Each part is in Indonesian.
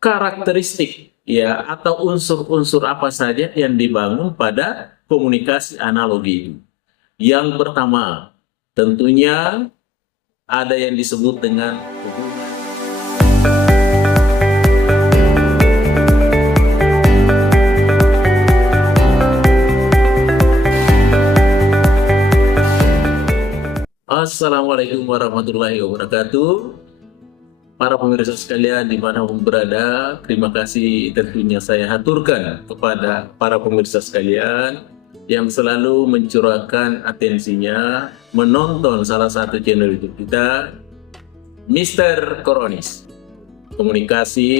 karakteristik ya atau unsur-unsur apa saja yang dibangun pada komunikasi analogi itu. Yang pertama, tentunya ada yang disebut dengan hubungan. Assalamualaikum warahmatullahi wabarakatuh. Para pemirsa sekalian dimanapun berada, terima kasih tentunya saya haturkan kepada para pemirsa sekalian yang selalu mencurahkan atensinya menonton salah satu channel YouTube kita, Mr. Koronis. Komunikasi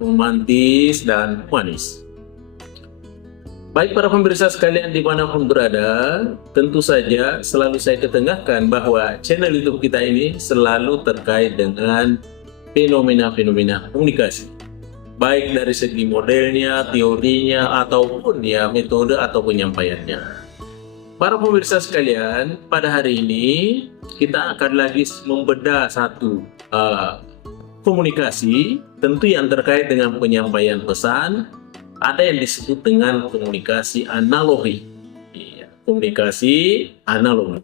romantis dan manis. Baik para pemirsa sekalian dimanapun berada, tentu saja selalu saya ketengahkan bahwa channel YouTube kita ini selalu terkait dengan fenomena-fenomena komunikasi. Baik dari segi modelnya, teorinya, ataupun ya metode atau penyampaiannya. Para pemirsa sekalian, pada hari ini kita akan lagi membedah satu komunikasi, tentu yang terkait dengan penyampaian pesan. Ada yang disebut dengan komunikasi analogi. Komunikasi analogi.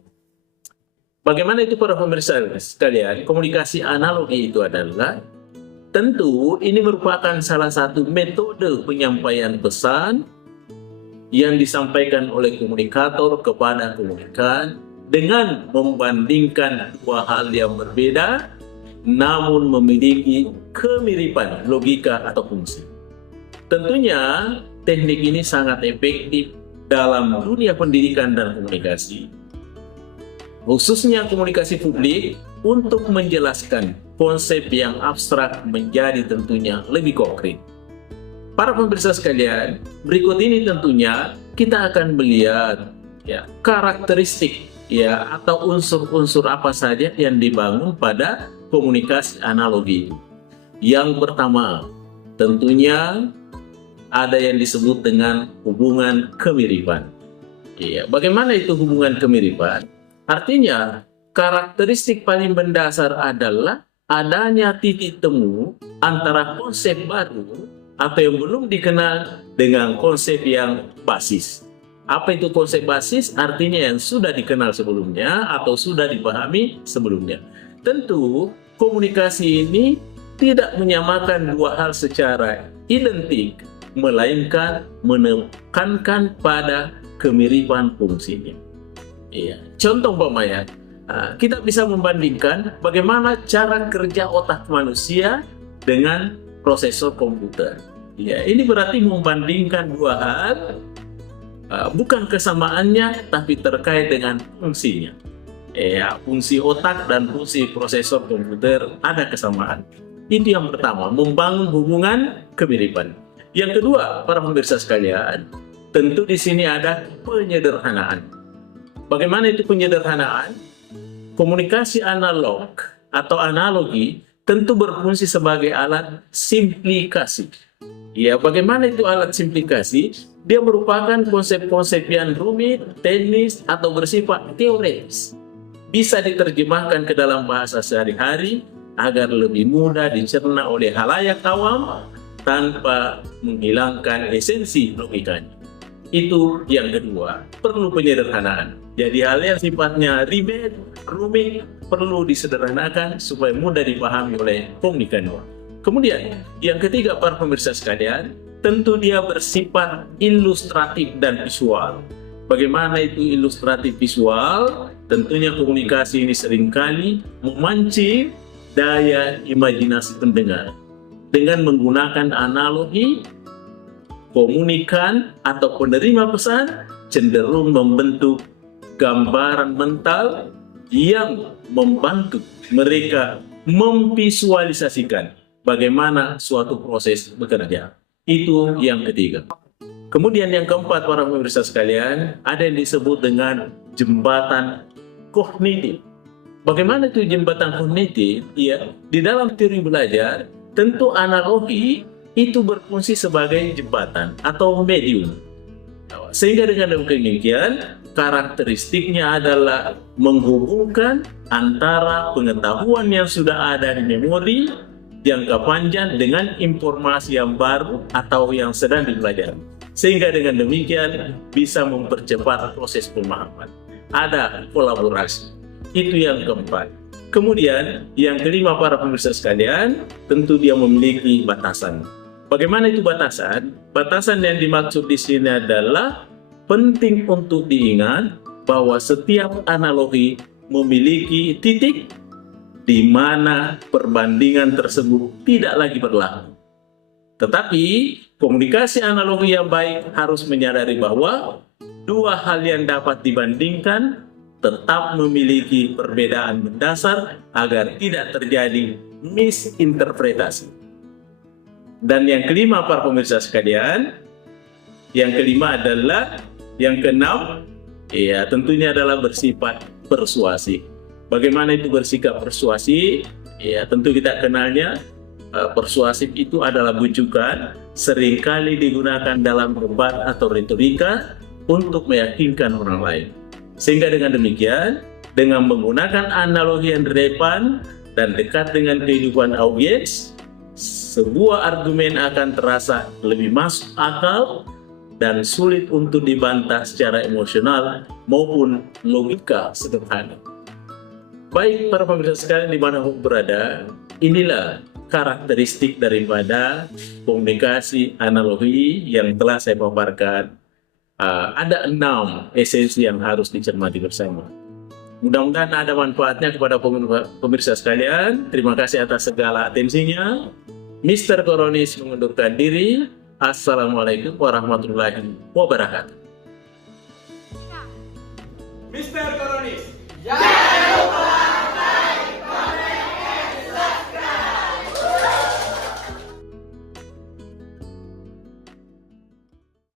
Bagaimana itu para pemirsa sekalian? Komunikasi analogi itu adalah, tentu ini merupakan salah satu metode penyampaian pesan yang disampaikan oleh komunikator kepada komunikan dengan membandingkan dua hal yang berbeda namun memiliki kemiripan logika atau fungsi. Tentunya teknik ini sangat efektif dalam dunia pendidikan dan komunikasi, khususnya komunikasi publik, untuk menjelaskan konsep yang abstrak menjadi tentunya lebih konkret. Para pemirsa sekalian, berikut ini tentunya kita akan melihat karakteristik atau unsur-unsur apa saja yang dibangun pada komunikasi analogi. Yang pertama, tentunya ada yang disebut dengan hubungan kemiripan. Bagaimana itu hubungan kemiripan? Artinya, karakteristik paling mendasar adalah adanya titik temu antara konsep baru atau yang belum dikenal dengan konsep yang basis. Apa itu konsep basis? Artinya yang sudah dikenal sebelumnya atau sudah dipahami sebelumnya. Tentu, komunikasi ini tidak menyamakan dua hal secara identik, melainkan menekankan pada kemiripan fungsinya. Contoh umpamanya, kita bisa membandingkan bagaimana cara kerja otak manusia dengan prosesor komputer. Ini berarti membandingkan dua hal, bukan kesamaannya, tapi terkait dengan fungsinya. Fungsi otak dan fungsi prosesor komputer ada kesamaan. Itu yang pertama, membangun hubungan kemiripan. Yang kedua, para pemirsa sekalian, tentu di sini ada penyederhanaan. Bagaimana itu penyederhanaan? Komunikasi analog atau analogi tentu berfungsi sebagai alat simplikasi. Bagaimana itu alat simplikasi? Dia merupakan konsep-konsep yang rumit, teknis, atau bersifat teoretis. Bisa diterjemahkan ke dalam bahasa sehari-hari agar lebih mudah dicerna oleh halayak awam tanpa menghilangkan esensi logikanya. Itu yang kedua, perlu penyederhanaan. Jadi hal yang sifatnya ribet, rumit, perlu disederhanakan supaya mudah dipahami oleh komunikator. Kemudian, yang ketiga para pemirsa sekalian, tentu dia bersifat ilustratif dan visual. Bagaimana itu ilustratif visual? Tentunya komunikasi ini seringkali memancing daya imajinasi pendengar. Dengan menggunakan analogi, komunikan atau penerima pesan cenderung membentuk gambaran mental yang membantu mereka memvisualisasikan bagaimana suatu proses bekerja. Itu yang ketiga. Kemudian yang keempat para pemirsa sekalian, ada yang disebut dengan jembatan kognitif. Bagaimana itu jembatan kognitif? Di dalam teori belajar, tentu analogi itu berfungsi sebagai jembatan atau medium. Sehingga dengan demikian, karakteristiknya adalah menghubungkan antara pengetahuan yang sudah ada di memori jangka panjang dengan informasi yang baru atau yang sedang dipelajari. Sehingga dengan demikian bisa mempercepat proses pemahaman. Ada kolaborasi. Itu yang keempat. Kemudian yang kelima para pemirsa sekalian, tentu dia memiliki batasan. Bagaimana itu batasan? Batasan yang dimaksud di sini adalah penting untuk diingat bahwa setiap analogi memiliki titik di mana perbandingan tersebut tidak lagi berlaku. Tetapi komunikasi analogi yang baik harus menyadari bahwa dua hal yang dapat dibandingkan tetap memiliki perbedaan mendasar agar tidak terjadi misinterpretasi. Dan yang kelima para pemirsa sekalian, yang kelima adalah yang keenam, ya tentunya adalah bersifat persuasif. Bagaimana itu bersikap persuasif? Ya tentu kita kenalnya, persuasif itu adalah bujukan, seringkali digunakan dalam debat atau retorika untuk meyakinkan orang lain. Sehingga dengan demikian, dengan menggunakan analogi yang relevan dan dekat dengan kehidupan audiens, sebuah argumen akan terasa lebih masuk akal dan sulit untuk dibantah secara emosional maupun logika sederhana. Baik para pemirsa sekalian dimanapun berada, inilah karakteristik daripada komunikasi analogi yang telah saya paparkan. Ada 6 esensi yang harus dicermati bersama. Mudah-mudahan ada manfaatnya kepada pemirsa sekalian. Terima kasih atas segala atensinya. Mr. Koronis mengundurkan diri. Assalamualaikum warahmatullahi wabarakatuh. Mr. Koronis. Ya.